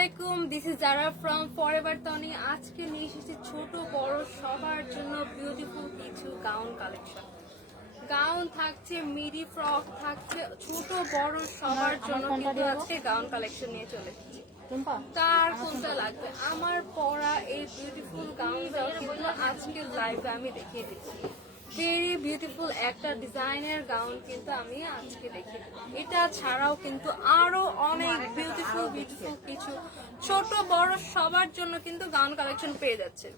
আলাইকুম this is Zara from forever Tony আজকে নিয়ে এসেছি ছোট বড় সবার জন্য বিউটিফুল কিছু গাউন কালেকশন গাউন থাকছে মিডি ফ্রক থাকছে ছোট বড় সবার জন্য কিন্তু আজকে গাউন কালেকশন নিয়ে চলে এসেছি। কার কোনটা লাগবে? আমার পরা এই বিউটিফুল গাউনটা আজকে লাইভে আমি দেখিয়ে দিচ্ছি। ভেরি বিউটিফুল একটা ডিজাইনের গাউন কিন্তু আমি আজকে দেখে এটা ছাড়াও কিন্তু আরও অনেক বিউটিফুল বিউটিফুল কিছু ছোট বড় সবার জন্য কিন্তু গাউন কালেকশন পেয়ে যাচ্ছেন।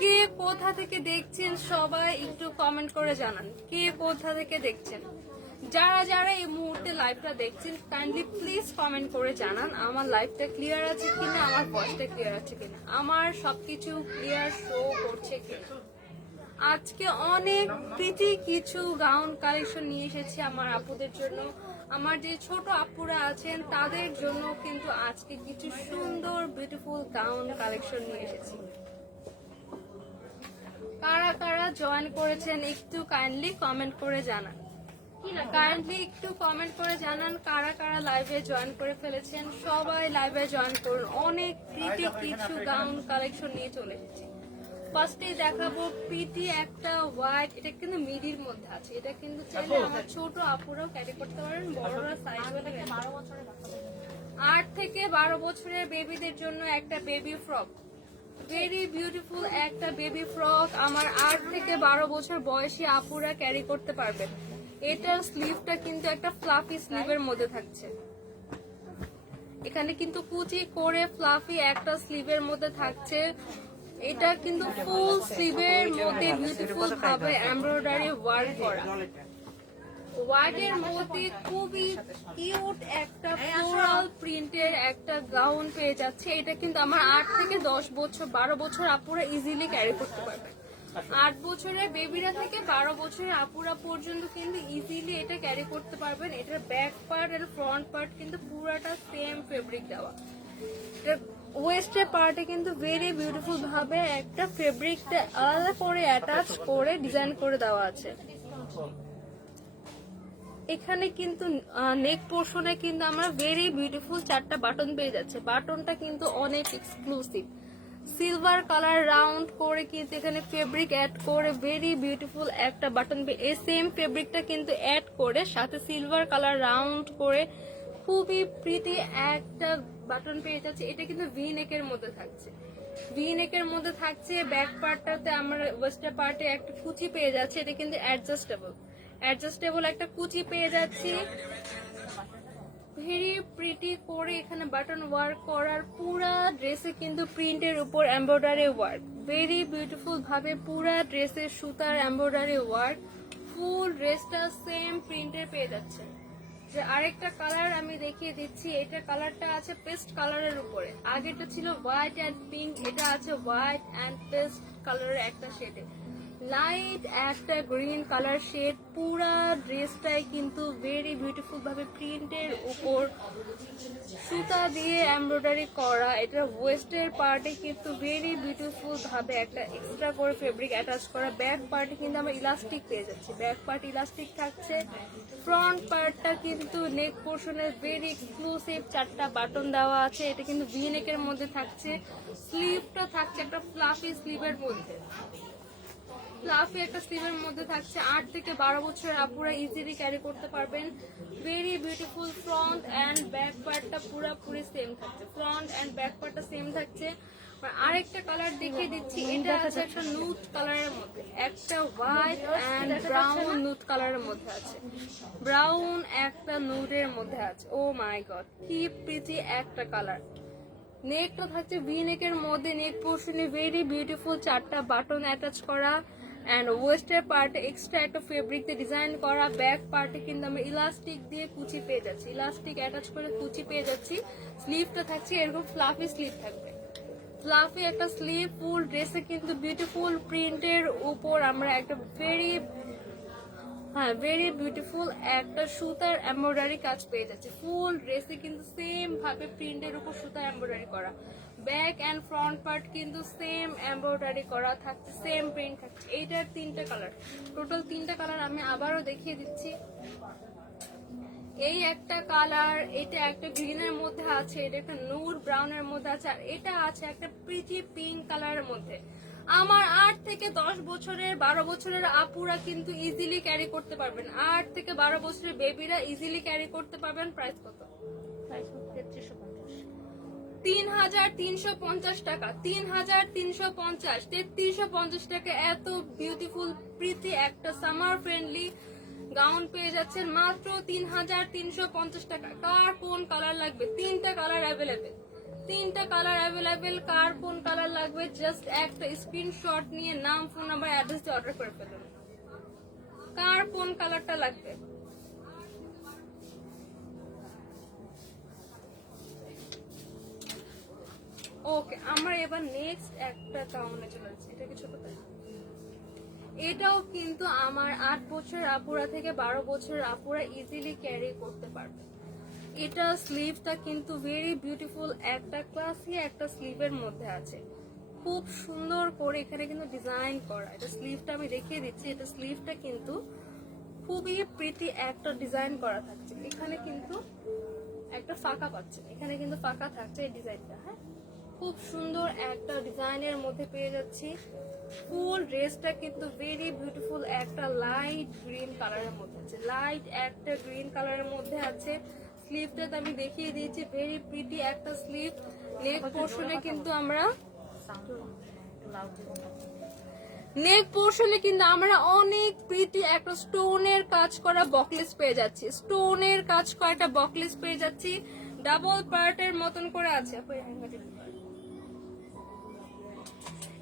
কে কোথা থেকে দেখছেন সবাই একটু কমেন্ট করে জানান। কে কোথা থেকে দেখছেন? যারা যারা এই মুহূর্তে লাইভটা দেখছেন কাইন্ডলি প্লিজ কমেন্ট করে জানান, আমার লাইভটা ক্লিয়ার আছে কিনা, আমার ভয়েসটা ক্লিয়ার আছে কিনা, আমার সবকিছু ক্লিয়ার শো করছে কিনা। আজকে অনেক প্রীতি কিছু গাউন কালেকশন নিয়ে এসেছি আমার আপুদের জন্য। আমার যে ছোট আপুরা আছেন তাদের জন্য কিন্তু আজকে কিছু সুন্দর বিউটিফুল গাউন কালেকশন নিয়ে এসেছি। কারা কারা জয়েন করেছেন একটু কাইন্ডলি কমেন্ট করে জানান। কাইন্ডলি একটু কমেন্ট করে জানান কারা কারা লাইভে জয়েন করে ফেলেছেন। সবাই লাইভে জয়েন করুন অনেক প্রীতি কিছু গাউন কালেকশন নিয়ে চলে এসেছি। ফার্স্টে দেখাবো পিটি একটা হোয়াইট এটা কিন্তু মিডির মধ্যে আছে। এটা কিন্তু চাইলে আমার ছোট আপুরাও ক্যারি করতে পারেন বড়রা সাইজ আট থেকে বারো বছরের বেবিদের জন্য একটা বেবি ফ্রক ভেরি বিউটিফুল একটা বেবি ফ্রক আমার আট থেকে বারো বছর বয়সী আপুরা ক্যারি করতে পারবেন এটার স্লিভটা কিন্তু একটা ফ্লাফি স্লিভের মধ্যে থাকছে। এখানে কিন্তু কুচি করে ফ্লাফি একটা স্লিভের মধ্যে থাকছে। এটা কিন্তু ফুল স্লিভের মধ্যে বিউটিফুল ভাবে এমব্রয়ডারি ওয়ার্ক করা। ওয়ার্কের মধ্যে খুবই কিউট একটা ফ্লোরাল প্রিন্টের একটা গাউন পেয়ে যাচ্ছে। এটা কিন্তু আমার আট থেকে দশ বছর, বারো বছর আপুরা ইজিলি ক্যারি করতে পারবে। আট বছরের বেবিরা থেকে বারো বছরের আপুরা পর্যন্ত কিন্তু ইজিলি এটা ক্যারি করতে পারবেন। এটার ব্যাক পার্ট আর ফ্রন্ট পার্ট কিন্তু পুরাটা সেম ফেব্রিক দেওয়া। ওয়েস্টের পার্টে কিন্তু ভেরি বিউটিফুল ভাবে একটা ফেব্রিকটা আলাদা করে অ্যাটাচ করে ডিজাইন করে দেওয়া আছে। এখানে কিন্তু নেক পোর্শনে কিন্তু আমরা ভেরি বিউটিফুল চারটা বাটন পেয়ে যাচ্ছে। বাটনটা কিন্তু অনেক এক্সক্লুসিভ সিলভার কালার রাউন্ড করে কিন্তু এখানে ফেব্রিক অ্যাড করে ভেরি বিউটিফুল একটা বাটন এই সেম ফেব্রিকটা কিন্তু অ্যাড করে সাথে সিলভার কালার রাউন্ড করে খুবই প্রীতি একটা বাটন পেয়ে যাচ্ছে, এটা কিন্তু ভি নেকের মধ্যে থাকছে। ভি নেকের মধ্যে থাকছে ব্যাক পার্টটাতে আমরা ওয়েস্টার পার্টে একটা কুচি পেয়ে যাচ্ছে, এটা কিন্তু অ্যাডজাস্টেবল অ্যাডজাস্টেবল একটা কুচি পেয়ে যাচ্ছি। ভেরি প্রিটি করে এখানে বাটন ওয়ার্ক করার পুরা ড্রেসে কিন্তু প্রিন্টের উপর এমব্রয়ডারি ওয়ার্ক ভেরি বিউটিফুল ভাবে পুরা ড্রেসের সুতার এমব্রয়ডারি ওয়ার্ক ফুল ড্রেসটা সেম প্রিন্টের পেয়ে যাচ্ছে। যে আরেকটা কালার আমি দেখিয়ে দিচ্ছি, এটা কালারটা আছে পেস্ট কালারের উপরে। আগেটা ছিল হোয়াইট অ্যান্ড পিঙ্ক, এটা আছে হোয়াইট অ্যান্ড পেস্ট কালারের একটা শেডে লাইট একটা গ্রিন কালার শেড পুরা ড্রেসটাই কিন্তু ভেরি বিউটিফুল ভাবে প্রিন্টের উপর সুতা দিয়ে এমব্রয়ডারি করা, এটা ওয়েস্টের পার্টে কিন্তু ভেরি বিউটিফুল ভাবে একটা এক্সট্রা করে ফেব্রিক অ্যাটাচ করা। ব্যাক পার্টে কিন্তু আমরা ইলাস্টিক পেয়ে যাচ্ছি। ব্যাক পার্ট ইলাস্টিক থাকছে। ফ্রন্ট পার্টটা কিন্তু নেক পোর্শনের ভেরি এক্সক্লুসিভ চারটা বাটন দেওয়া আছে। এটা কিন্তু ভি নেকের মধ্যে থাকছে। স্লিভটা থাকছে একটা ফ্লাফি স্লিভের মধ্যে। ফ্লাফি একটা স্লিভের মধ্যে থাকছে। আট থেকে বারো বছরের আপুরা ইজিলি ক্যারি করতে পারবেন। Very beautiful front and back পার্টটা পুরোপুরি সেম থাকছে। ফ্রন্ট অ্যান্ড ব্যাক পার্টটা সেম থাকছে। আর আরেকটা কালার দেখিয়ে দিচ্ছি, এটা আছে একটা নুট কালারের মধ্যে। একটা হোয়াইট অ্যান্ড ব্রাউন নুট কালারের মধ্যে আছে। ব্রাউন একটা নুডের মধ্যে আছে। ও মাই গড কি প্রীতি একটা কালার নেটটা থাকছে ভি নেকের মধ্যে। নেট পোর্শনে ভেরি বিউটিফুল চারটা বাটন অ্যাটাচ করা। অ্যান্ড ওয়েস্টের পার্টে এক্সট্রা একটা ফেব্রিক দিয়ে ডিজাইন করা ব্যাক পার্টে কিন্তু আমরা ইলাস্টিক দিয়ে কুচি পেয়ে যাচ্ছি। ইলাস্টিক অ্যাটাচ করে কুচি পেয়ে যাচ্ছি। স্লিভটা থাকছে এরকম ফ্লাফি স্লিভ থাকবে। ফ্লাফি একটা স্লিভ ফুল ড্রেসে কিন্তু বিউটিফুল প্রিন্টের উপর আমরা একটা ভেরি হ্যাঁ ভেরি বিউটিফুল একটা সুতার এমব্রয়ডারি কাজ পেয়ে যাচ্ছে। ফুল ড্রেসে কিন্তু সেম ভাবে প্রিন্টের উপর সুতার এমব্রয়ডারি করা। ব্যাক অ্যান্ড ফ্রন্ট পার্ট কিন্তু সেম এমব্রয়ডারি করা থাকছে, সেম প্রিন্ট থাকছে। এইটার তিনটা কালার। টোটাল তিনটা কালার আমি আবারও দেখিয়ে দিচ্ছি। এই একটা কালার, এটা একটা গ্রিনের মধ্যে আছে, এটা একটা নূর ব্রাউনের মধ্যে আছে, আর এটা আছে একটা প্রিটি পিঙ্ক কালারের মধ্যে। আমার আট থেকে দশ বছরের, বারো বছরের আপুরা কিন্তু ইজিলি ক্যারি করতে পারবেন। আট থেকে বারো বছরের বেবিরা ইজিলি ক্যারি করতে পারবেন। প্রাইস কত? প্রাইস তেত্রিশশো তিন হাজার তিনশো পঞ্চাশ টাকা তিন হাজার তিনশো পঞ্চাশ, তেত্রিশশো পঞ্চাশ টাকা। এত বিউটিফুল প্রীতি একটা সামার ফ্রেন্ডলি গাউন পেয়ে যাচ্ছেন মাত্র তিন হাজার তিনশো পঞ্চাশ টাকা। কার কোন কালার লাগবে? তিনটা কালার অ্যাভেলেবেল তিনটা কালার অ্যাভেলেবেল কার কোন কালার লাগবে? জাস্ট একটা স্ক্রিনশট নিয়ে নাম ফোন নাম্বার অ্যাড্রেস দিয়ে অর্ডার করে ফেলুন। কার কোন কালারটা লাগবে? ওকে আমরা এবার নেক্সট একটা গাউনে চলে যাচ্ছি এটা কি ছোট তাই? এটাও কিন্তু আমার আট বছরের আপুরা থেকে বারো বছরের আপুরা ইজিলি ক্যারি করতে পারবে। এটা স্লিভটা কিন্তু ভেরি বিউটিফুল একটা ক্লাসি একটা স্লিভের মধ্যে আছে। খুব সুন্দর করে এখানে কিন্তু ডিজাইন করা। এটা স্লিভটা আমি দেখিয়ে দিচ্ছি। এটা স্লিভটা কিন্তু খুবই প্রিটি একটা ডিজাইন করা থাকছে। এখানে কিন্তু একটা ফাঁকা পাচ্ছে। এখানে কিন্তু ফাঁকা থাকছে এই ডিজাইনটা হ্যাঁ? খুব সুন্দর একটা ডিজাইনের মধ্যে পেয়ে যাচ্ছি। ফুল ড্রেসটা কিন্তু ভেরি বিউটিফুল একটা লাইট গ্রিন কালারের মধ্যে আছে। লাইট একটা গ্রিন কালারের মধ্যে আছে। স্লিভটা তো আমি দেখিয়ে দিয়েছি ভেরি প্রিটি একটা স্লিভ নেক পোর্শনে কিন্তু আমরা নেক পোর্শনে কিন্তু আমরা অনেক প্রিটি একটা স্টোনের কাজ করা বকলেস পেয়ে যাচ্ছি। স্টোনের কাজ করা একটা বকলেস পেয়ে যাচ্ছি। ডাবল পার্টের মতন করে আছে।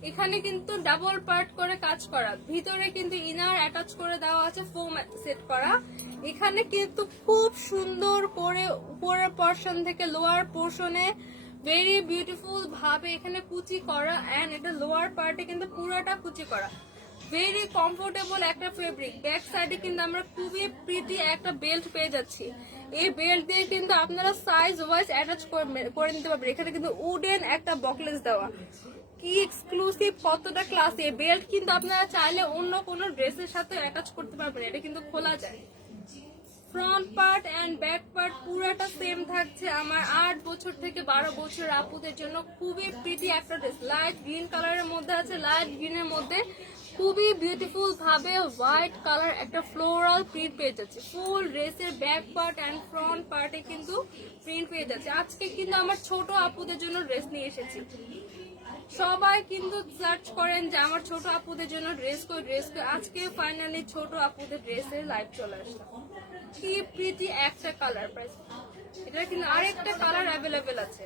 এখানে কিন্তু ডাবল পার্ট করে কাজ করা। ভিতরে কিন্তু ইনার অ্যাটাচ করে দেওয়া আছে ফোম সেট করা। এখানে কিন্তু খুব সুন্দর করে উপরের পোর্শন থেকে লোয়ার পোর্শনে ভেরি বিউটিফুল ভাবে এখানে কুচি করা এন্ড এটা লোয়ার পার্টে কিন্তু পুরোটা কুচি করা। ভেরি কমফোর্টেবল একটা ফেব্রিক ব্যাক সাইডে কিন্তু আমরা খুবই প্রিটি একটা বেল্ট পেয়ে যাচ্ছি। এই বেল্ট দিয়ে কিন্তু আপনারা সাইজ ওয়াইজ অ্যাটাচ করে নিতে পারবেন। এখানে কিন্তু উডেন একটা বকলেস দেওয়া। কি এক্সক্লুসিভ কতটা ক্লাস বেল্ট কিন্তু আপনারা চাইলে অন্য কোনো ড্রেসের সাথে অ্যাটাচ করতে পারবেন, এটা কিন্তু খোলা যায়। Front part and back part পুরোটা সেম থাকছে। আমার আট বছর থেকে বারো বছর আপুদের জন্য খুবই প্রিটি একটা ড্রেস লাইট গ্রিন কালারের মধ্যে আছে লাইট গ্রিনের মধ্যে খুবই বিউটিফুল ভাবে হোয়াইট কালার একটা ফ্লোরাল প্রিন্ট পেয়ে যাচ্ছে। ফুল ড্রেসের ব্যাক পার্ট এন্ড ফ্রন্ট পার্টে কিন্তু প্রিন্ট পেয়ে যাচ্ছে। আজকে কিন্তু আমার ছোট আপুদের জন্য ড্রেস নিয়ে এসেছি। সবাই কিন্তু সার্চ করেন যে আমার ছোট আপুদের জন্য ড্রেস কই ড্রেস কই আজকে ফাইনালি ছোট আপুদের ড্রেসের লাইভ চলে আসলো। কি প্রীতি একটা কালার প্রাইস এটা কিন্তু আরেকটা কালার অ্যাভেলেবেল আছে।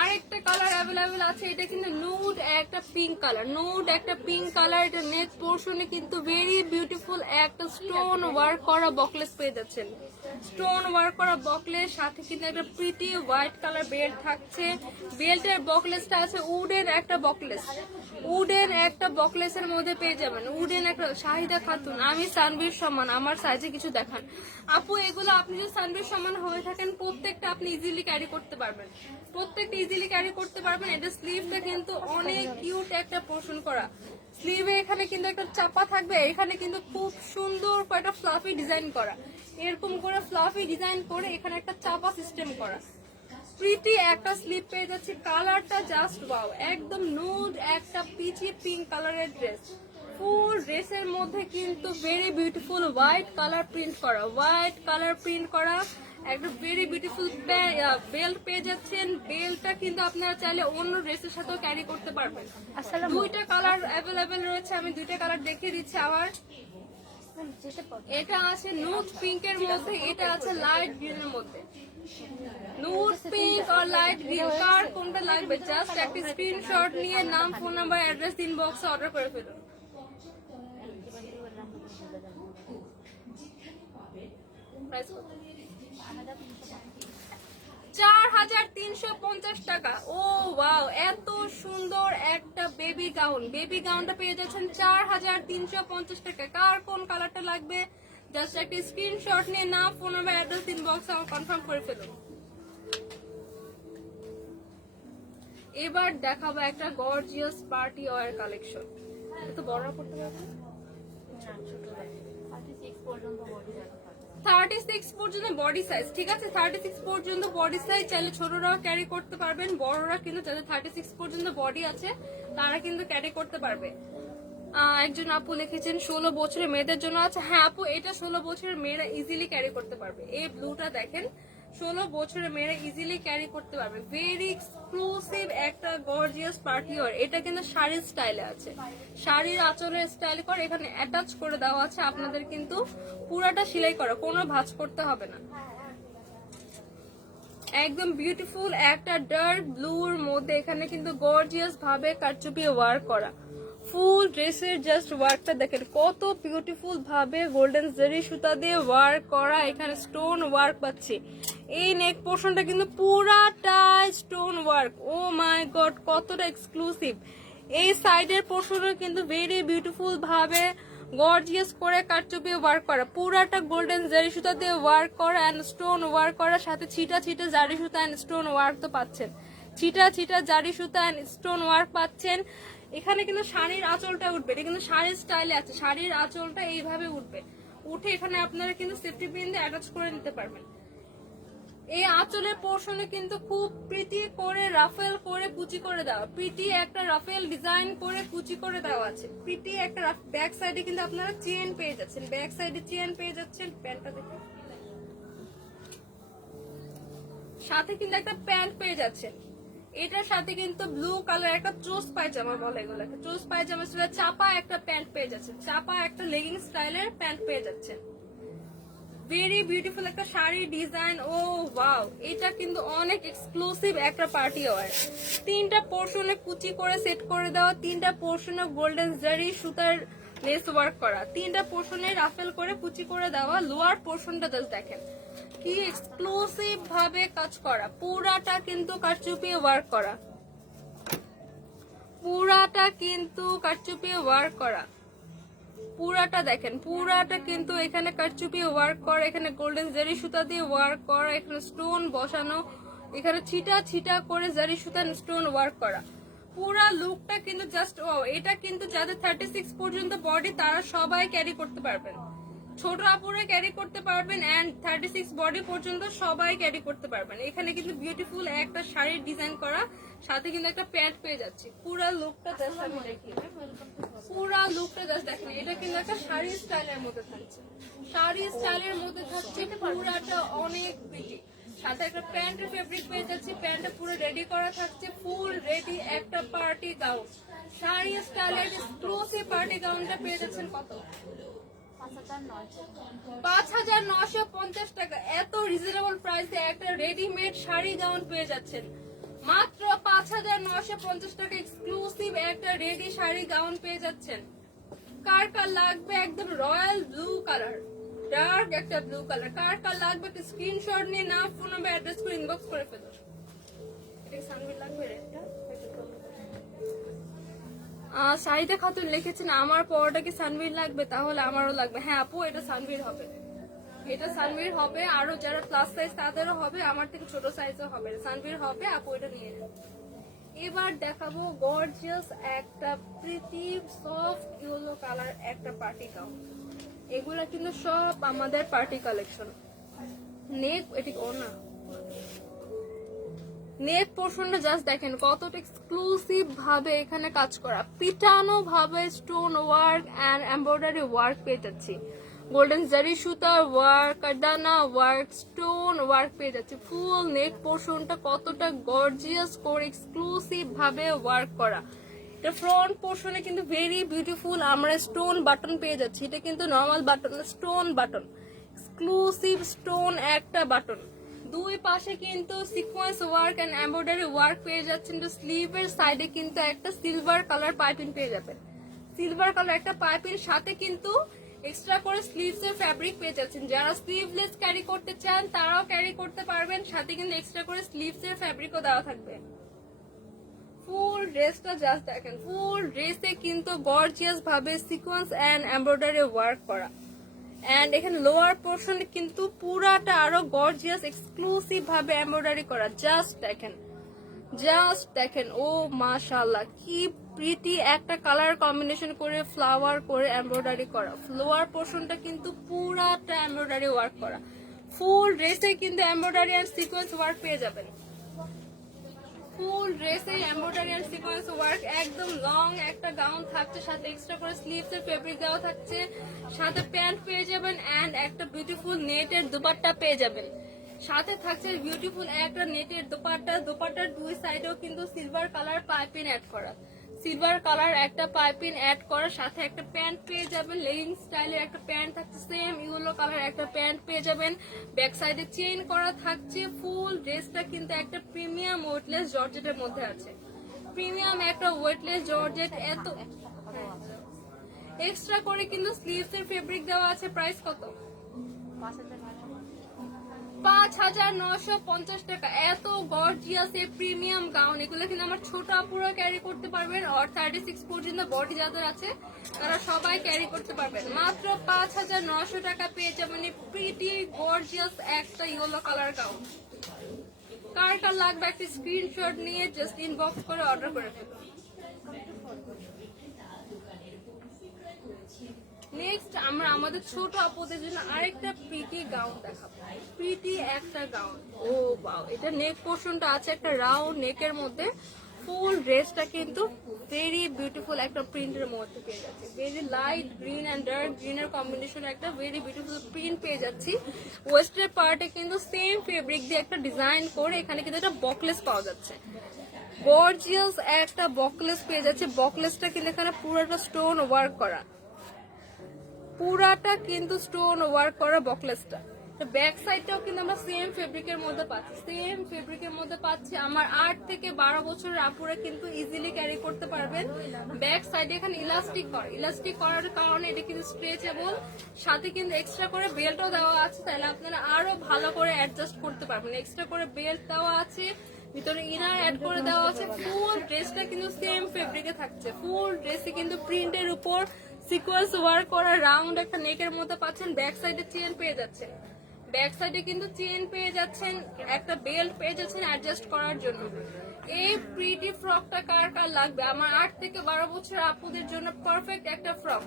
আরেকটা কালার অ্যাভেলেবেল আছে এটা কিন্তু নুড একটা পিঙ্ক কালার নুড একটা পিঙ্ক কালার এটা নেক পোর্শনে কিন্তু ভেরি বিউটিফুল একটা স্টোন ওয়ার্ক করা বকলেস পেয়ে যাচ্ছেন। স্টোন ওয়ার্ক করা বকলেস সাথে কিন্তু একটা প্রিটি হোয়াইট কালার বেল্ট থাকছে। বেল্টের বকলেসটা আছে উডের একটা বকলেস। উডের একটা বকলেসের মধ্যে পেয়ে যাবেন। উডেন একটা শাহিদা খাতুন। আমি সানবির সমান, আমার সাইজে কিছু দেখান। আপু, এগুলো আপনি যদি সানবির সমান হয়ে থাকেন, প্রত্যেকটা আপনি ইজিলি ক্যারি করতে পারবেন। প্রত্যেকটা ইজিলি ক্যারি করতে পারবেন। এটা স্লিভটা কিন্তু অনেক কিউট একটা পোর্শন করা। স্লিভে এখানে কিন্তু একটা চাপা থাকবে। এখানে কিন্তু খুব সুন্দর কয়েকটা ফ্লাফি ডিজাইন করা। এরকম করে ফ্লাফি ডিজাইন করে এখানে একটা চাপা সিস্টেম করা। প্রিটি একটা স্লিপ পেয়ে যাচ্ছে কালারটা জাস্ট ওয়াও একদম নুড একটা পিচি পিঙ্ক কালারের ড্রেস ফুল ড্রেসের মধ্যে কিন্তু very beautiful white colour print করা হোয়াইট কালার প্রিন্ট করা। একটা ভেরি বিউটিফুল বেল্ট পেয়ে যাচ্ছেন। বেল্টটা কিন্তু আপনারা চাইলে অন্য ড্রেসের সাথেও ক্যারি করতে পারবেন। দুইটা কালার অ্যাভেলেবেল রয়েছে আমি দুইটা কালার দেখিয়ে দিচ্ছি পারব এটা আছে নুড পিঙ্কের মধ্যে, এটা আছে লাইট গ্রিনের মধ্যে। নুড পিঙ্ক আর লাইট গ্রিন কার কোনটা লাগবে? জাস্ট একটা স্ক্রিনশট নিয়ে নাম ফোন নাম্বার অ্যাড্রেস দিন বক্সে অর্ডার করে ফেলুন। প্রাইস? চার হাজার তিনশো পঞ্চাশ টাকা। ও ওয়াও এত সুন্দর একটা বেবি গাউন বেবি গাউনটা পেয়ে যাচ্ছেন চার হাজার তিনশো পঞ্চাশ টাকা। কার কোন কালারটা লাগবে? জাস্ট একটা স্ক্রিনশট নিয়ে না ফোন নাম্বার অ্যাড্রেস দিন বক্স আমার কনফার্ম করে ফেলুন। এবার দেখাবো একটা গর্জিয়াস পার্টি ওয়ার কালেকশন বড় করতে পারবে না? না ছোট পর্যন্ত body thirty six body size ঠিক আছে? Thirty six body size carry করতে পারবেন, বড়রা কিন্তু যাদের থার্টি সিক্স বডি আছে, তারা কিন্তু ক্যারি করতে পারবে। একজন আপু লিখেছেন, ষোলো বছরের মেয়েদের জন্য আছে। হ্যাঁ আপু, এটা ষোলো বছরের মেয়েরা ইজিলি ক্যারি করতে পারবে। এই ব্লুটা দেখেন ষোলো বছরের মেয়েরা ইজিলি ক্যারি করতে পারবে। ভেরি এক্সক্লুসিভ একটা গর্জিয়াস পার্টি ওয়ার এটা কিন্তু শাড়ির স্টাইলে আছে। শাড়ির আঁচলের স্টাইল করে এখানে অ্যাটাচ করে দেওয়া আছে। আপনাদের কিন্তু পুরাটা সেলাই করা, কোনো ভাঁজ করতে হবে না। একদম বিউটিফুল একটা ডার্ক ব্লুর মধ্যে এখানে কিন্তু গর্জিয়াস ভাবে কারচুপি ওয়ার্ক করা। ফুল ড্রেসের জাস্ট ওয়ার্কটা দেখেন, কত বিউটিফুল ভাবে গোল্ডেন জেরি সুতা দিয়ে ওয়ার্ক করা, এখানে স্টোন ওয়ার্ক পাচ্ছি। এই নেক পোর্শনটা কিন্তু পুরাটাই stone work oh my god কতটা এক্সক্লুসিভ এই সাইডের পোর্শনও কিন্তু ভেরি বিউটিফুল ভাবে গর্জিয়াস করে কারচুপি ওয়ার্ক করা। পুরাটা গোল্ডেন জারি সুতা দিয়ে ওয়ার্ক করা অ্যান্ড স্টোন ওয়ার্ক করার সাথে ছিটা ছিটা জারি সুতা অ্যান্ড স্টোন ওয়ার্ক তো পাচ্ছেন। ছিটা ছিটা জারি সুতা অ্যান্ড স্টোন ওয়ার্ক পাচ্ছেন। এখানে কিন্তু শাড়ির আঁচলটা উঠবে, এটা কিন্তু শাড়ির স্টাইলে আছে, শাড়ির আঁচলটা এইভাবে উঠবে। উঠে এখানে আপনারা কিন্তু সেফটি পিন দিয়ে অ্যাটাচ করে নিতে পারবেন। এই আঁচলের পোর্শনে কিন্তু খুব প্রিটি করে রাফেল করে কুচি করে দেওয়া প্রিটি একটা রাফেল ডিজাইন করে কুচি করে দেওয়া আছে। প্রিটি একটা ব্যাক সাইডে কিন্তু আপনারা চেন পেয়ে যাচ্ছেন ব্যাক সাইডে চেন পেয়ে যাচ্ছেন প্যান্টটা দেখুন। সাথে কিন্তু একটা প্যান্ট পেয়ে যাচ্ছেন। এটার সাথে কিন্তু ব্লু কালার একটা চোস পায়জামা বলে এগুলোকে। চোস পায়জামা ছিল চাপা একটা প্যান্ট পেয়ে যাচ্ছে চাপা একটা লেগিং স্টাইলের প্যান্ট পেয়ে যাচ্ছে ভেরি বিউটিফুল একটা শাড়ি ডিজাইন ও ওয়াও এটা কিন্তু অনেক এক্সক্লুসিভ একটা পার্টি ওয়ার তিনটা পোর্শনে কুচি করে সেট করে দেওয়া, তিনটা পোর্শনে গোল্ডেন জারি সুতার লেস ওয়ার্ক করা, তিনটা পোর্শনে রাফেল করে কুচি করে দেওয়া লোয়ার পোর্শনটা জাস্ট দেখেন। কি এক্সক্লুসিভ ভাবে কাজ করা। পুরাটা কিন্তু কারচুপি ওয়ার্ক করা। পুরাটা কিন্তু কারচুপি ওয়ার্ক করা। পুরাটা দেখেন, পুরাটা কিন্তু এখানে কারচুপি ওয়ার্ক করা, এখানে গোল্ডেন জারি সুতা দিয়ে ওয়ার্ক করা, এখানে স্টোন বসানো, এখানে ছিটা ছিটা করে জারি সুতা স্টোন ওয়ার্ক করা। পুরা লুকটা কিন্তু জাস্ট এটা কিন্তু যাদের থার্টি সিক্স পর্যন্ত বডি তারা সবাই ক্যারি করতে পারবেন। ছোট আপুরে ক্যারি করতে পারবেন এন্ড থার্টি সিক্স বডি পর্যন্ত সবাই ক্যারি করতে পারবেন। এখানে কিন্তু বিউটিফুল একটা শাড়ির ডিজাইন করা সাথে কিন্তু একটা প্যান্ট পেয়ে যাচ্ছে। পুরা লুকটা জাস্ট আমি দেখি। পুরা লুকটা জাস্ট দেখেন এটা কিন্তু একটা শাড়ি স্টাইলের মধ্যে থাকছে। শাড়ি স্টাইলের মধ্যে থাকছে পুরাটা অনেক প্রিটি সাথে একটা প্যান্টের ফেব্রিক পেয়ে যাচ্ছে। প্যান্টটা পুরো রেডি করা থাকছে। ফুল রেডি একটা পার্টি গাউন শাড়ি স্টাইলের এক্সক্লুসিভ পার্টি গাউনটা পেয়ে যাচ্ছেন কত? পাঁচ হাজার নশো পঞ্চাশ টাকা। এত রিজনেবল প্রাইসে একটা রেডিমেড শাড়ি গাউন পেয়ে যাচ্ছেন। মাত্র পাঁচ হাজার নশো পঞ্চাশ টাকা এক্সক্লুসিভ একটা রেডি শাড়ি গাউন পেয়ে যাচ্ছেন। কার কার লাগবে একদম রয়্যাল ব্লু কালার ডার্ক একটা ব্লু কালার কার কার লাগবে স্ক্রিনশট নিয়ে না ফোন অ্যাড্রেস করে ইনবক্স করে ফেলো লাগবে রেডটা আহ, খাতুন লিখেছেন আমার পরোটা কি সানবির লাগবে? তাহলে আমারও লাগবে। হ্যাঁ আপু এটা সানবির হবে। এটা সানবির হবে আরও যারা প্লাস সাইজ তাদেরও হবে আমার থেকে ছোট সাইজও হবে। সানবির হবে আপু এটা নিয়ে নেন। এবার দেখাবো গর্জিয়াস একটা প্রীতি সফট ইয়েলো কালার একটা পার্টি গাউন এগুলা কিন্তু সব আমাদের পার্টি কালেকশন নেক এটি ও না নেক পোর্শনটা জাস্ট দেখেন কতটা এক্সক্লুসিভ ভাবে এখানে কাজ করা। পিটানো ভাবে stone work and embroidery work পেয়ে যাচ্ছি গোল্ডেন জারি সুতা ওয়ার্ক কাডানা ওয়ার্ক স্টোন ওয়ার্ক পেয়ে যাচ্ছে ফুল নেক পোর্শনটা কতটা গর্জিয়াস করে এক্সক্লুসিভ ভাবে ওয়ার্ক করা। এটা ফ্রন্ট পোর্শনে কিন্তু ভেরি বিউটিফুল আমরা স্টোন বাটন পেয়ে যাচ্ছি এটা কিন্তু normal button stone button exclusive stone একটা বাটন দুই পাশে কিন্তু sequence work and embroidery work পেয়ে যাচ্ছেন। তো স্লিভের সাইডে কিন্তু একটা সিলভার কালার পাইপিং পেয়ে যাবেন। সিলভার কালার একটা পাইপিং সাথে কিন্তু এক্সট্রা করে স্লিভস এর ফ্যাব্রিক পেয়ে যাচ্ছেন। যারা স্লিভলেস ক্যারি করতে চান, তারাও ক্যারি করতে পারবেন। সাথে কিন্তু এক্সট্রা করে স্লিভস এর ফ্যাব্রিকও দেওয়া থাকবে। ফুল ড্রেসটা জাস্ট দেখেন। ফুল ড্রেসে কিন্তু গর্জিয়াস ভাবে সিকোয়েন্স এন্ড এমব্রয়ডারি ওয়ার্ক করা। এন্ড এখানে লোয়ার পোর্শন কিন্তু পুরাটা আরও গর্জিয়াস এক্সক্লুসিভ ভাবে এমব্রয়ডারি করা। জাস্ট দেখেন জাস্ট দেখেন, ও মাশাল্লাহ কি প্রীতি একটা কালার কম্বিনেশন করে ফ্লাওয়ার করে এমব্রয়ডারি করা। ফ্লোয়ার পোর্শনটা কিন্তু পুরাটা এমব্রয়ডারি ওয়ার্ক করা। ফুল ড্রেসে কিন্তু এমব্রয়ডারি আর সিকোয়েন্স ওয়ার্ক পেয়ে যাবেন। ফুল ড্রেসে এমব্রয়ডারি আর সিকোয়েন্স ওয়ার্ক একদম লং একটা গাউন থাকছে, সাথে এক্সট্রা করে স্লিভস এর ফেব্রিক দেওয়া থাকছে, সাথে প্যান্ট পেয়ে যাবেন এন্ড একটা বিউটিফুল নেট এর দুপাট্টা পেয়ে যাবেন। সাথে থাকছে বিউটিফুল একটা নেটের দোপাট্টা, দোপাট্টার দুই সাইডেও কিন্তু সিলভার কালার পাইপিং অ্যাড করা। সিলভার কালার একটা পাইপিং অ্যাড করার সাথে একটা প্যান্ট পেয়ে যাবেন। লেগিং স্টাইলের একটা প্যান্ট থাকছে সেম ইয়েলো কালার একটা প্যান্ট পেয়ে যাবেন। ব্যাক সাইডে চেইন করা থাকছে ফুল ড্রেসটা কিন্তু একটা প্রিমিয়াম ওয়েটলেস জর্জেটের মধ্যে আছে। প্রিমিয়াম একটা ওয়েটলেস জর্জেট এত এক্সট্রা করে কিন্তু স্লিভস এর ফেব্রিক দেওয়া আছে প্রাইস কত? পাঁচ হাজার নশো পঞ্চাশ টাকা। এত গর্জিয়াস এই প্রিমিয়াম গাউন এগুলো কিন্তু আমার ছোট আপুরা ক্যারি করতে পারবেন। আর থার্টি সিক্স পর্যন্ত বডি যাদের আছে। তারা সবাই ক্যারি করতে পারবেন। মাত্র পাঁচ হাজার নশো টাকা পেয়ে যাবেন প্রিটি গর্জিয়াস একটা ইয়েলো কালার গাউন কার কার লাগবে একটা স্ক্রিনশট নিয়ে জাস্ট ইনবক্স করে অর্ডার করে ফেলুন নেক্সট আমরা আমাদের ছোট আপুদের জন্য আরেকটা প্রিটি গাউন দেখাবো। প্রিটি একটা গাউন ও বাও এটা নেক পোর্শনটা আছে একটা রাউন্ড নেকের মধ্যে। ফুল ড্রেসটা কিন্তু ভেরি বিউটিফুল একটা প্রিন্টের মধ্যে পেয়ে যাচ্ছে। Very light green and dark গ্রিনের কম্বিনেশন একটা ভেরি বিউটিফুল প্রিন্ট পেয়ে যাচ্ছি। ওয়েস্টের পার্টে কিন্তু সেম ফেব্রিক দিয়ে একটা ডিজাইন করে এখানে কিন্তু একটা বকলেস পাওয়া যাচ্ছে। গর্জিয়াস একটা বকলেস পেয়ে যাচ্ছে। বকলেসটা কিন্তু এখানে পুরোটা স্টোন ওয়ার্ক করা। পুরাটা কিন্তু স্টোন ওয়ার্ক করা বকলেসটা ব্যাক সাইডটাও কিন্তু আমরা সেম ফেব্রিকের মধ্যে পাচ্ছি। সেম ফেব্রিকের মধ্যে পাচ্ছি। আমার আট থেকে বারো বছরের আপুরা কিন্তু ইজিলি ক্যারি করতে পারবেন। ব্যাক সাইডে এখানে ইলাস্টিক করা। ইলাস্টিক করার কারণে এটা কিন্তু স্ট্রেচেবল সাথে কিন্তু এক্সট্রা করে বেল্টও দেওয়া আছে। তাহলে আপনারা আরও ভালো করে অ্যাডজাস্ট করতে পারবেন। এক্সট্রা করে বেল্ট দেওয়া আছে। ভিতরে ইনার অ্যাড করে দেওয়া আছে। ফুল ড্রেসটা কিন্তু সেম ফেব্রিকে থাকছে। ফুল ড্রেসে কিন্তু প্রিন্টের উপর সিকোয়েন্স ওয়ার্ক করা রাউন্ড একটা নেকের মধ্যে পাচ্ছেন, ব্যাক সাইডে চেন পেয়ে যাচ্ছেন। ব্যাক সাইডে কিন্তু চেন পেয়ে যাচ্ছেন, একটা বেল্ট পেয়ে যাচ্ছেন অ্যাডজাস্ট করার জন্য। এই প্রিটি ফ্রকটা কার কার লাগবে? আমার আট থেকে বারো বছর আপুদের জন্য পারফেক্ট একটা ফ্রক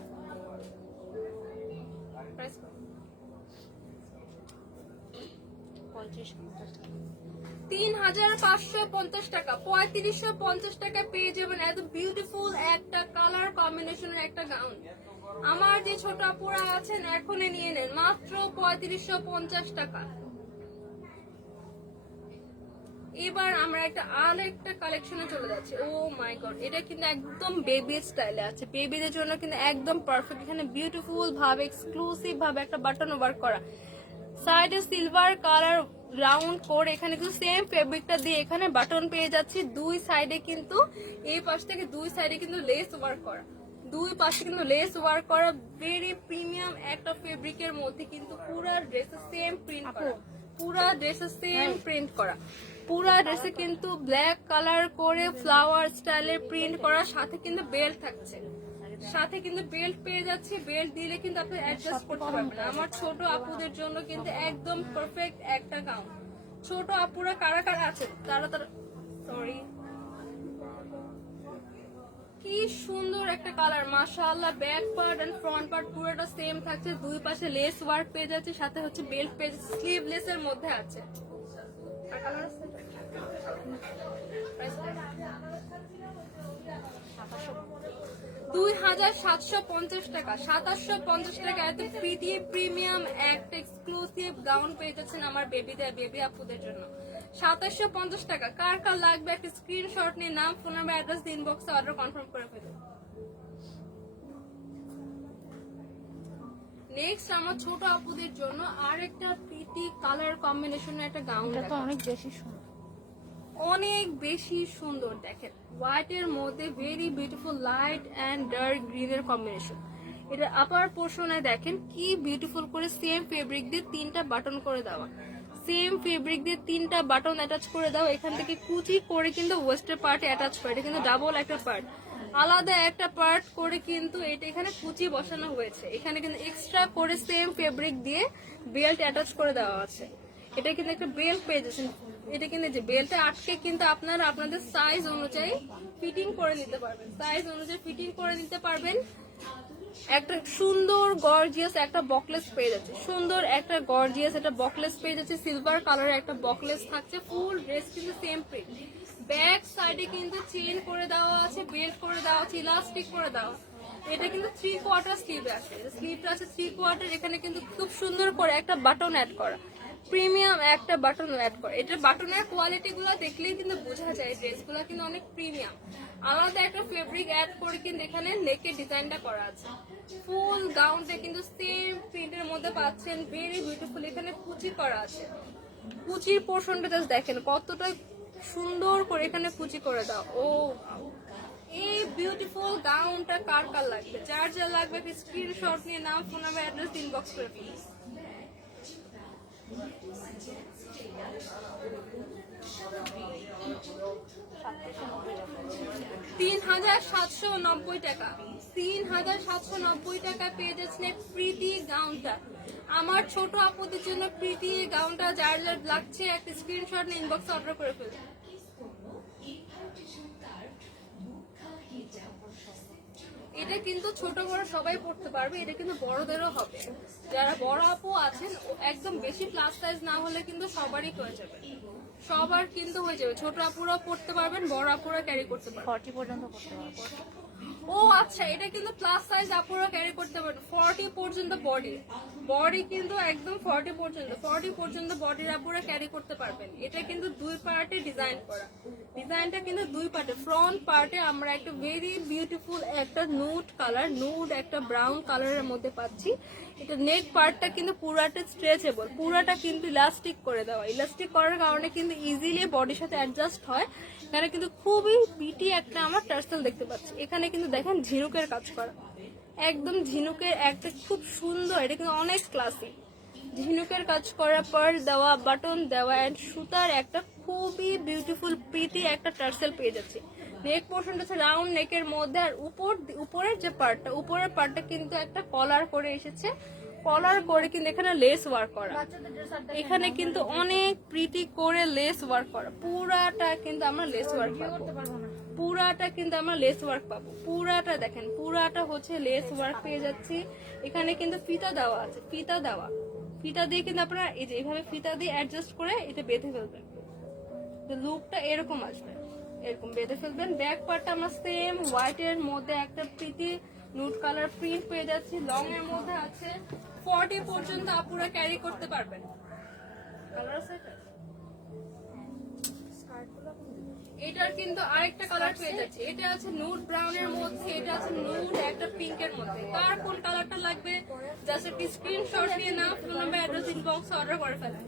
পঞ্চাশ তিন হাজার পাঁচশো পঞ্চাশ টাকা, পঁয়ত্রিশশো পঞ্চাশ টাকা পেয়ে যাবেন এত বিউটিফুল একটা কালার কম্বিনেশনের একটা গাউন আমার যে ছোট আপুরা আছেন, এখনই নিয়ে নেন, মাত্র পঁয়ত্রিশশো পঞ্চাশ টাকা। এবার আমরা একটা আর একটা কালেকশনে চলে যাচ্ছি। ও মাই গড এটা কিন্তু একদম বেবি স্টাইলে আছে। বেবিদের জন্য কিন্তু একদম পারফেক্ট এখানে বিউটিফুল ভাবে এক্সক্লুসিভ ভাবে একটা বাটন ওয়ার্ক করা। সাইডে সিলভার কালার রাউন্ড করে এখানে কিন্তু সেম ফেব্রিকটা দিয়ে এখানে বাটন পেয়ে যাচ্ছি। দুই সাইডে কিন্তু এই পাশ থেকে দুই সাইডে কিন্তু লেস ওয়ার্ক করা। দুই পাশে কিন্তু লেস ওয়ার্ক করা ভেরি প্রিমিয়াম একটা ফেব্রিকের মধ্যে কিন্তু পুরা ড্রেসে সেম প্রিন্ট করা। পুরা ড্রেসে সেম প্রিন্ট করা। পুরা ড্রেসে কিন্তু ব্ল্যাক কালার করে ফ্লাওয়ার স্টাইলের প্রিন্ট করা সাথে কিন্তু বেল্ট থাকছে। সাথে কিন্তু বেল্ট পেয়ে যাচ্ছে। বেল্ট দিলে কিন্তু আপনি অ্যাডজাস্ট করতে পারবেন। আমার ছোট আপুদের জন্য কিন্তু একদম পারফেক্ট একটা গাউন ছোট আপুরা কারা কারা আছে? তারা তারা সরি কি সুন্দর একটা কালার মাশাআল্লাহ back part and front part পুরোটা সেম থাকছে। দুই পাশে লেস ওয়ার্ক পেয়ে যাচ্ছে সাথে হচ্ছে বেল্ট পেয়ে যাচ্ছে। স্লিভলেস এর মধ্যে আছে। আর কালার আছে Price কত? দুই হাজার সাতশো পঞ্চাশ টাকা। সাতাশশো পঞ্চাশ টাকা এত প্রিটি প্রিমিয়াম একটা এক্সক্লুসিভ গাউন পেয়ে যাচ্ছেন আমার বেবিদের বেবি আপুদের জন্য। সাতাশশো পঞ্চাশ টাকা। কার কার লাগবে একটা স্ক্রিনশট নিয়ে নাম ফোন নাম্বার অ্যাড্রেস দিন বক্সে অর্ডার কনফার্ম করে ফেলুন। নেক্সট আমার ছোট আপুদের জন্য আর একটা প্রিটি কালার কম্বিনেশনের একটা গাউন এটা তো অনেক বেশি সুন্দর। অনেক বেশি সুন্দর, দেখেন। হোয়াইট এর মধ্যে very beautiful light and dark green এর কম্বিনেশন এটা আপার পোর্শনে দেখেন, কি বিউটিফুল করে সেম ফেব্রিক দিয়ে তিনটা বাটন করে দেওয়া। সেম ফেব্রিক দিয়ে তিনটা বাটন অ্যাটাচ করে দাও এখান থেকে কুচি করে কিন্তু ওয়েস্টের পার্টে অ্যাটাচ করে। এটা কিন্তু ডাবল একটা পার্ট আলাদা একটা পার্ট করে কিন্তু এটা এখানে কুচি বসানো হয়েছে। এখানে কিন্তু এক্সট্রা করে সেম ফেব্রিক দিয়ে বেল্ট অ্যাটাচ করে দেওয়া আছে। এটা কিন্তু একটা বেল্ট পেয়ে যাচ্ছেন। এটা কিন্তু যে বেল্টে আটকে কিন্তু আপনারা আপনাদের সাইজ অনুযায়ী ফিটিং করে নিতে পারবেন। সাইজ অনুযায়ী ফিটিং করে নিতে পারবেন। একটা সুন্দর গর্জিয়াস একটা বকলেস পেয়ে যাচ্ছে। সুন্দর একটা গর্জিয়াস একটা বকলেস পেয়ে যাচ্ছে। সিলভার কালারের একটা বকলেস থাকছে। ফুল ড্রেস কিন্তু সেম প্রিন্ট ব্যাক সাইডে কিন্তু চেন করে দেওয়া আছে বেল্ট করে দেওয়া আছে ইলাস্টিক করে দেওয়া এটা কিন্তু থ্রি কোয়ার্টার স্লিভ আছে। স্লিভটা আছে থ্রি কোয়ার্টার এখানে কিন্তু খুব সুন্দর করে একটা বাটন অ্যাড করা। প্রিমিয়াম একটা বাটন অ্যাড করে। এটা বাটনের কোয়ালিটি গুলো দেখলেই কিন্তু বোঝা যায়, ড্রেসগুলো কিন্তু অনেক প্রিমিয়াম। আলাদা একটা ফেব্রিক অ্যাড করে কিন্তু এখানে নেকের ডিজাইনটা করা আছে। ফুল গাউনটা কিন্তু সেম প্রিন্টের মধ্যে পাচ্ছেন ভেরি বিউটিফুল এখানে কুচি করা আছে। কুচির পোর্শনটা জাস্ট দেখেন কতটা সুন্দর করে এখানে কুচি করে দাও। ও এই বিউটিফুল গাউনটা কার কার লাগবে? যার যা লাগবে স্ক্রিনশট নিয়ে নাম ফোন নাম্বার অ্যাড্রেস ইনবক্স করে প্লিজ তিন হাজার সাতশো নব্বই টাকা। তিন হাজার সাতশো নব্বই টাকা আমার ছোট আপুদের জন্য প্রীতি গাউনটা, যার যার লাগছে, একটা স্ক্রিনশট ইনবক্স ইনবক্সে অর্ডার করে ফেলুন। এটা কিন্তু ছোট বড় সবাই পড়তে পারবে, এটা কিন্তু বড়দেরও হবে। যারা বড় আপু আছেন একদম বেশি প্লাস সাইজ না হলে কিন্তু সবারই হয়ে যাবে। সবার কিন্তু হয়ে যাবে। ছোট আপুরা পড়তে পারবেন, বড় আপুরা ক্যারি করতে পারবেন। ফর্টি পর্যন্ত পড়তে পারব ও আচ্ছা এটা কিন্তু প্লাস সাইজ আপুরা ক্যারি করতে পারবেন ফর্টি পর্যন্ত বডি বডি কিন্তু একদম ফর্টি পর্যন্ত ফর্টি পর্যন্ত বডির আপুরা ক্যারি করতে পারবেন। এটা কিন্তু দুই পার্টে ডিজাইন করা। ডিজাইনটা কিন্তু দুই পার্টে ফ্রন্ট পার্টে আমরা একটা ভেরি বিউটিফুল একটা নুড কালার নুড একটা ব্রাউন কালারের মধ্যে পাচ্ছি। এটা নেক পার্টটা কিন্তু পুরাটা স্ট্রেচেবল পুরাটা কিন্তু ইলাস্টিক করে দেওয়া। ইলাস্টিক করার কারণে কিন্তু ইজিলি বডির সাথে অ্যাডজাস্ট হয়। এখানে কিন্তু খুবই বিটি একটা আমরা টার্সেল দেখতে পাচ্ছি। এখানে কিন্তু দেখেন ঝিনুকের কাজ করা। একদম ঝিনুকের একটা খুব সুন্দর, এটা কিন্তু অনেক ক্লাসিক ঝিনুকের কাজ করা পর দেওয়া বাটন দেওয়া অ্যান্ড সুতার একটা খুবই বিউটিফুল প্রীতি একটা টার্সেল পেয়ে যাচ্ছে। নেক পোর্শনটা হচ্ছে রাউন্ড নেকের মধ্যে আর উপর, উপরের যে পার্টটা উপরের পার্টটা কিন্তু একটা কলার করে এসেছে। কলার করে কিন্তু এখানে লেস ওয়ার্ক করা। এখানে কিন্তু অনেক প্রিটি করে লেস ওয়ার্ক করা। পুরাটা কিন্তু আমরা লেস ওয়ার্ক পাবো। পুরাটা কিন্তু আমরা লেস ওয়ার্ক পাবো। পুরাটা দেখেন, পুরাটা হচ্ছে লেস ওয়ার্ক পেয়ে যাচ্ছি। এখানে কিন্তু ফিতা দেওয়া আছে, ফিতা দেওয়া। ফিতা দিয়ে কিন্তু আপনারা এই যে এইভাবে ফিতা দিয়ে অ্যাডজাস্ট করে এটা বেঁধে ফেলবেন। লুকটা এরকম আসবে। এরকম বেঁধে ফেলবেন। ব্যাক পার্টটা আমরা সেম হোয়াইটের মধ্যে একটা প্রীতি নুট কালার প্রিন্ট পেয়ে যাচ্ছি। লং এর মধ্যে আছে। ফর্টি পর্যন্ত আপুরা ক্যারি করতে পারবেন? এটার কিন্তু আরেকটা কালার পেয়ে যাচ্ছে। এটা আছে নুড ব্রাউন এর মধ্যে, এটা আছে নুড একটা পিঙ্ক এর মধ্যে। কার কোন কালারটা লাগবে? জাস্ট একটি স্ক্রিনশট নিয়ে না phone number address inbox order করে ফেলেন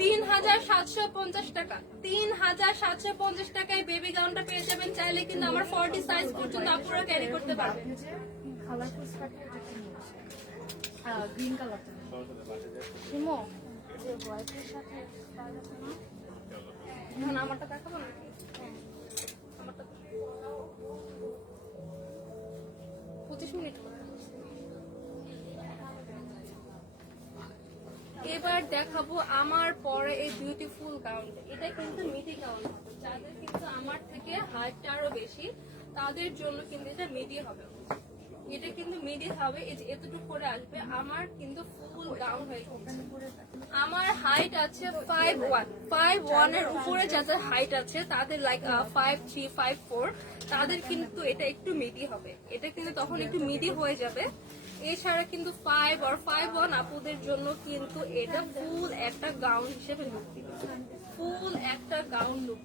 তিন হাজার সাতশো পঞ্চাশ টাকা। তিন হাজার সাতশো পঞ্চাশ টাকায় বেবি গাউনটা পেয়ে যাবেন। চাইলে কিন্তু আমার ফর্টি সাইজ পর্যন্ত আপুরা ক্যারি করতে পারবেন গ্রিন কালারটা যে হোয়াইটের সাথে কালার আছে না এখন আমারটা দেখাবো নাকি? পঁচিশ মিনিট এবার দেখাবো আমার পরে এই বিউটিফুল গাউনটা এটা কিন্তু মিডি গাউন হবে। যাদের কিন্তু আমার থেকে হাইটটা আরও বেশি, তাদের জন্য কিন্তু এটা মিডি হবে। এটা কিন্তু মিডি হবে এতটুকু করে আসবে। আমার কিন্তু ফুল গাউন হয়ে আমার হাইট আছে ফাইভ ওয়ান ফাইভ ওয়ানের উপরে যাদের হাইট আছে, তাদের like five three five four তাদের কিন্তু এটা একটু মিডি হবে। এটা কিন্তু তখন একটু মিডি হয়ে যাবে। এছাড়া কিন্তু ফাইভ আর ফাইভ ওয়ান আপুদের জন্য কিন্তু এটা ফুল একটা গাউন হিসেবে লুক দিবে। ফুল একটা গাউন লুক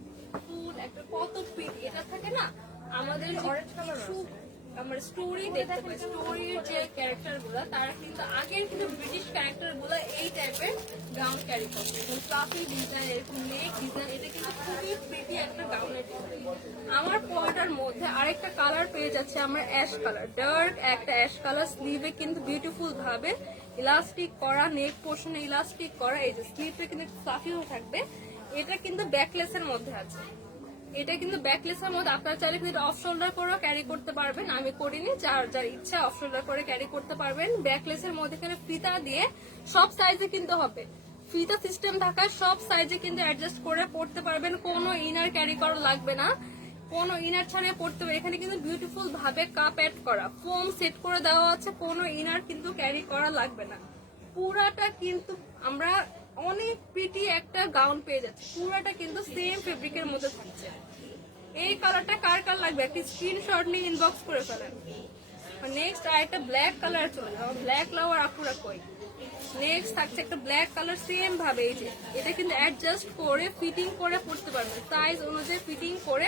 ফুল একটা কত পিট এটা থাকে না? আমাদের আমার স্টোরি দেখতে পাই। স্টোরির যে ক্যারেক্টারগুলা, তারা কিন্তু আগের কিন্তু ব্রিটিশ ক্যারেক্টারগুলা এই টাইপের গাউন ক্যারি করতো ফ্লাফি ডিজাইন এরকম নেক ডিজাইন এটা কিন্তু খুবই প্রিটি একটা গাউনের আমার পরাটার মধ্যে আরেকটা কালার পেয়ে যাচ্ছে আমার অ্যাশ কালার ডার্ক একটা অ্যাশ কালার স্লিভে কিন্তু বিউটিফুল ভাবে ইলাস্টিক করা নেক পোর্শনে ইলাস্টিক করা, এই যে স্লিভে কিন্তু ফ্লাফিও থাকবে। এটা কিন্তু ব্যাকলেসের মধ্যে আছে। এটা কিন্তু ব্যাকলেসের মধ্যে আপনারা চাইলে কিন্তু অফ শোল্ডার করেও ক্যারি করতে পারবেন। আমি করিনি, যার যার ইচ্ছা অফ শোল্ডার করে ক্যারি করতে পারবেন। ব্যাকলেসের মধ্যে এখানে ফিতা দিয়ে সব সাইজে কিন্তু হবে। ফিতা সিস্টেম থাকায় সব সাইজে কিন্তু অ্যাডজাস্ট করে পড়তে পারবেন। কোনো ইনার ক্যারি করা লাগবে না। কোনো ইনার ছাড়িয়ে পড়তে হবে। এখানে কিন্তু বিউটিফুল ভাবে কাপ অ্যাড করা। ফোম সেট করে দেওয়া আছে। কোনো ইনার কিন্তু ক্যারি করা লাগবে না। পুরাটা কিন্তু আমরা অনেক পিটি একটা গাউন পেয়ে যাচ্ছে। পুরোটা কিন্তু সেম ফেব্রিকের মধ্যে থাকছে। এই কালারটা কার কার লাগবে? একটি স্ক্রিনশট নিয়ে ইনবক্স করে ফেলেন। নেক্সট আর একটা ব্ল্যাক কালার চলে যাও ব্ল্যাক লাওয়ার আপুরা কই? নেক্সট থাকছে একটা ব্ল্যাক কালার সেম ভাবে। এই যে, এটা কিন্তু অ্যাডজাস্ট করে ফিটিং করে পড়তে পারবেন। সাইজ অনুযায়ী ফিটিং করে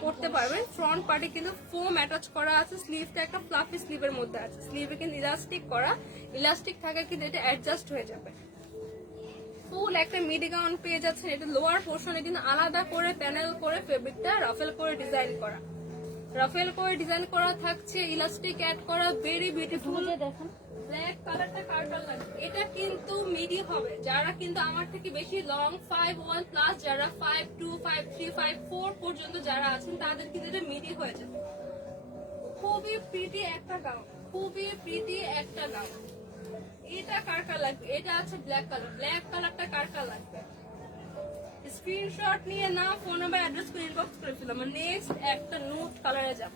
পড়তে পারবেন। ফ্রন্ট পার্টে কিন্তু ফোম অ্যাটাচ করা আছে। স্লিভটা একটা ফ্লাফি স্লিভের মধ্যে আছে। স্লিভে কিন্তু ইলাস্টিক করা। ইলাস্টিক থাকা কিন্তু এটা অ্যাডজাস্ট হয়ে যাবে। ফুল একটা মিডি গাউন পেয়ে যাচ্ছেন। এটা লোয়ার পোর্শনে কিন্তু আলাদা করে প্যানেল করে ফেব্রিকটা রাফেল করে ডিজাইন করা। রাফেল করে ডিজাইন করা থাকছে ইলাস্টিক অ্যাড করা ভেরি বিউটিফুল দেখেন। ব্ল্যাক কালারটা কার কার লাগবে? এটা কিন্তু মিডি হবে। যারা কিন্তু আমার থেকে বেশি লং ফাইভ ওয়ান প্লাস যারা five two five three five four পর্যন্ত যারা আছেন তাদের কিন্তু এটা মিডি হয়ে যাবে। খুবই প্রিটি একটা গাউন খুবই প্রিটি একটা গাউন এটা কার কার লাগবে? এটা আছে ব্ল্যাক কালার ব্ল্যাক কালারটা কার কার লাগবে? স্ক্রিনশট নিয়ে না ফোন নাম্বার অ্যাড্রেস করে ইনবক্স করে ফেলাম নেক্সট একটা নুড কালারে যাব।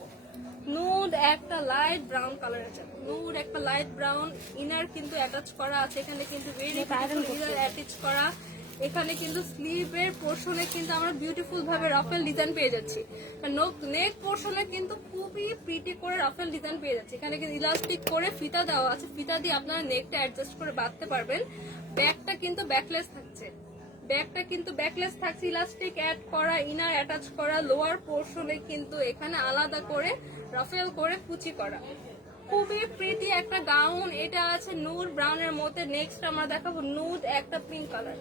নুড একটা লাইট ব্রাউন কালারে যাব। নুড একটা লাইট ব্রাউন ইনার কিন্তু অ্যাটাচ করা আছে। এখানে কিন্তু ভেরি ইনার অ্যাটাচ করা। এখানে কিন্তু স্লিভের পোর্শনে কিন্তু আমরা বিউটিফুল ভাবে রাফেল ডিজাইন পেয়ে যাচ্ছি। নেক পোর্শনে কিন্তু খুবই প্রিটি করে রাফেল ডিজাইন পেয়ে যাচ্ছে। এখানে কিন্তু ইলাস্টিক করে ফিতা দেওয়া আছে। ফিতা দিয়ে আপনারা নেকটা অ্যাডজাস্ট করে বাঁধতে পারবেন। ব্যাকটা কিন্তু ব্যাকলেস থাকছে। ব্যাগটা কিন্তু ব্যাকলেস থাকছে। ইলাস্টিক অ্যাড করা ইনার অ্যাটাচ করা লোয়ার পোর্শনে কিন্তু এখানে আলাদা করে রাফেল করে কুচি করা। খুবই প্রীতি একটা গাউন এটা আছে নূর ব্রাউনের মধ্যে নেক্সট আমরা দেখাবো নুড একটা পিঙ্ক কালার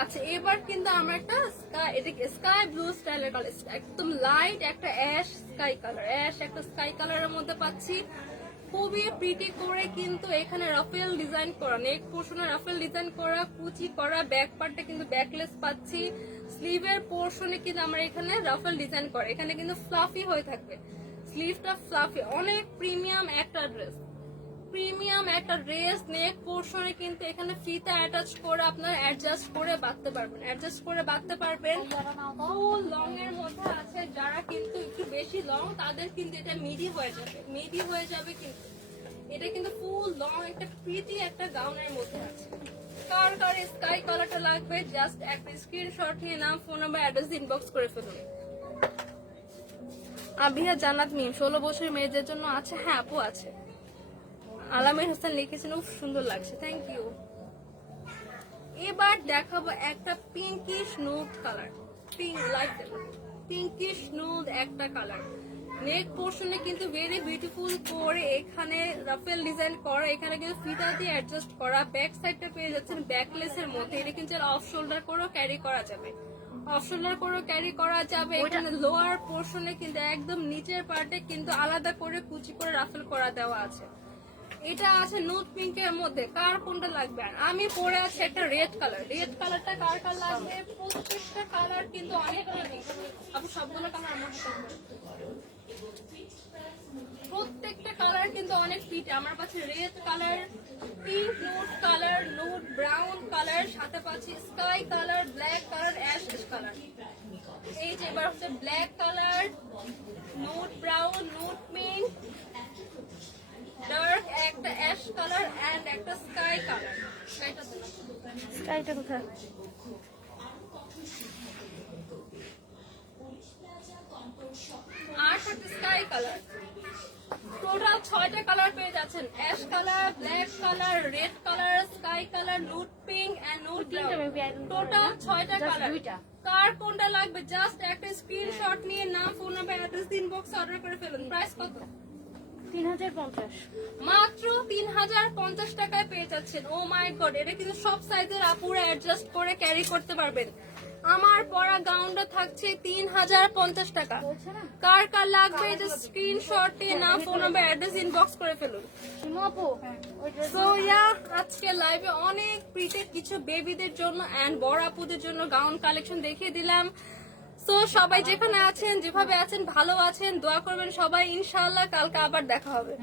আচ্ছা এবার কিন্তু আমরা একটা স্কাই এটাকে স্কাই ব্লু স্টাইলের কালার একদম লাইট একটা অ্যাশ স্কাই কালার অ্যাশ একটা স্কাই কালারের মধ্যে পাচ্ছি। খুবই প্রিটি করে কিন্তু এখানে রাফেল ডিজাইন করা নেক পোর্শনে রাফেল ডিজাইন করা, কুচি করা ব্যাক পার্টটা কিন্তু ব্যাকলেস পাচ্ছি। স্লিভের পোর্শনে কিন্তু আমরা এখানে রাফেল ডিজাইন করা, এখানে কিন্তু ফ্লাফি হয়ে থাকবে। স্লিভটা ফ্লাফি অনেক প্রিমিয়াম একটা ড্রেস প্রিমিয়াম একটা ড্রেস নেক পোর্শনে কিন্তু এখানে ফিতা অ্যাটাচ করে আপনার অ্যাডজাস্ট করে বাঁধতে পারবেন। অ্যাডজাস্ট করে বাঁধতে পারবেন। ফুল লং এর মধ্যে আছে। যারা কিন্তু একটু বেশি লং তাদের কিন্তু এটা মিডি হয়ে যাবে। মিডি হয়ে যাবে কিন্তু। এটা কিন্তু ফুল লং একটা প্রিটি একটা গাউনের মধ্যে আছে। কার কার স্কাই কালারটা লাগবে জাস্ট একটা স্ক্রিনশট নিয়ে নাম ফোন নাম্বার অ্যাড্রেস ইনবক্স করে ফেলুন। আবিহা জান্নাত মিম, ষোলো বছরের মেয়েদের জন্য আছে? হ্যাঁ আপু আছে। আলামির হোসেন লিখেছেন খুব সুন্দর লাগছে থ্যাংক ইউ এবার দেখাবো একটা pinkish nude colour pink light pinkish nude একটা কালার নেক পোর্শনে কিন্তু ভেরি বিউটিফুল করে এখানে রাফেল ডিজাইন করা এখানে কিন্তু ফিতা দিয়ে অ্যাডজাস্ট করা ব্যাক সাইডটা পেয়ে যাচ্ছেন ব্যাকলেসের মধ্যে এটা কিন্তু অফ শোল্ডার করেও ক্যারি করা যাবে। অফ শোল্ডার করেও ক্যারি করা যাবে এখানে লোয়ার পোর্শনে কিন্তু একদম নিচের পার্টে কিন্তু আলাদা করে কুচি করে রাফেল করা দেওয়া আছে। এটা আছে নুট পিঙ্কের মধ্যে। কার কোনটা লাগবে? আমি পরে আছে একটা রেড কালার রেড কালারটা কার কার লাগবে? প্রত্যেকটা কালার কিন্তু অনেক অনেক আপনি সবগুলো কালার আমার প্রত্যেকটা কালার কিন্তু অনেক ফিট আমার কাছে red colour pink nude colour nude brown colour সাথে পাচ্ছি sky colour black colour ash colour এই যে এবার হচ্ছে black colour nude brown nude pink dark একটা অ্যাশ কালার এন্ড একটা স্কাই কালার স্কাইটা কোথায়? আর থাকছে স্কাই কালার টোটাল ছয়টা কালার পেয়ে যাচ্ছেন। Ash colour black colour red colour sky colour nude pink and nude. Total ছয়টা কালার কার কোনটা লাগবে? জাস্ট একটা স্ক্রিনশট নিয়ে নাম phone number address inbox order করে ফেলুন। প্রাইস কত? তিন হাজার পঞ্চাশ। মাত্র তিন হাজার পঞ্চাশ টাকায় পেয়ে যাচ্ছেন। ও মাই গড এটা কিন্তু সব সাইজের আপুরা অ্যাডজাস্ট করে ক্যারি করতে পারবেন। আমার পরা গাউনটা থাকছে তিন হাজার পঞ্চাশ টাকা। কার কার লাগবে যে স্ক্রিনশটে না ফোন নাম্বার অ্যাড্রেস ইনবক্স করে ফেলুন। সো ইয়া আজকে লাইভে অনেক প্রিটেড কিছু বেবিদের জন্য এন্ড বড় আপুদের জন্য গাউন কালেকশন দেখিয়ে দিলাম। সো সবাই যেখানে আছেন, যেভাবে আছেন, ভালো আছেন, দোয়া করবেন সবাই। ইনশাআল্লাহ কালকে আবার দেখা হবে।